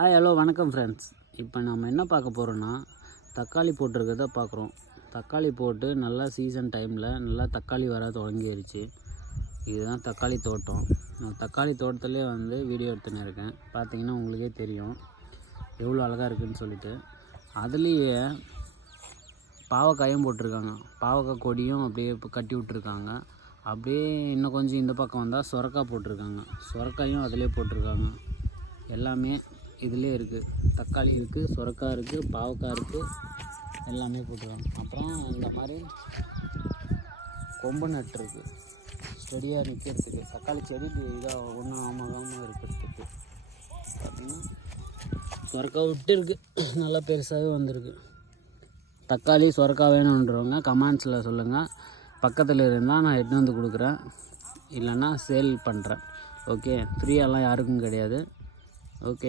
Hello வணக்கம் friends. இப்போ நம்ம என்ன பார்க்க போகிறோன்னா தக்காளி போட்டிருக்கிறத பார்க்குறோம். தக்காளி போட்டு நல்லா சீசன் டைமில் நல்லா தக்காளி வர தொடங்கிடுச்சு. இதுதான் தக்காளி தோட்டம். நான் தக்காளி தோட்டத்திலே வீடியோ எடுத்துன்னு இருக்கேன். பார்த்தீங்கன்னா உங்களுக்கே தெரியும் எவ்வளோ அழகாக இருக்குதுன்னு சொல்லிட்டு. அதுலேயே பாவக்காயும் போட்டிருக்காங்க. பாவக்காய் கொடியும் அப்படியே கட்டி விட்ருக்காங்க. அப்படியே இன்னும் கொஞ்சம் இந்த பக்கம் வந்தால் சுரக்காய் போட்டிருக்காங்க. சுரக்காயும் அதிலே போட்டிருக்காங்க. எல்லாமே இதிலே இருக்குது. தக்காளி இருக்குது, சுரக்காய் இருக்குது, பாவக்காய் இருக்குது, எல்லாமே போட்டுருக்காங்க. அப்புறம் இந்த மாதிரி கொம்பு நட்டு இருக்குது ஸ்டெடியாக நிற்கிறதுக்கு. தக்காளி செடி இதாக ஒன்றும் ஆமாகாமல் இருக்கிறதுக்கு பார்த்திங்கன்னா சுரக்காய் விட்டு இருக்குது. நல்லா பெருசாகவே வந்திருக்கு. தக்காளி சுரக்காய் வேணுன்றவங்க கமெண்ட்ஸில் சொல்லுங்கள். பக்கத்தில் இருந்தால் நான் எடுத்து வந்து கொடுக்குறேன், இல்லைன்னா சேல் பண்ணுறேன். ஓகே, ஃப்ரீயாலாம் யாருக்கும் கிடையாது. ஓகே.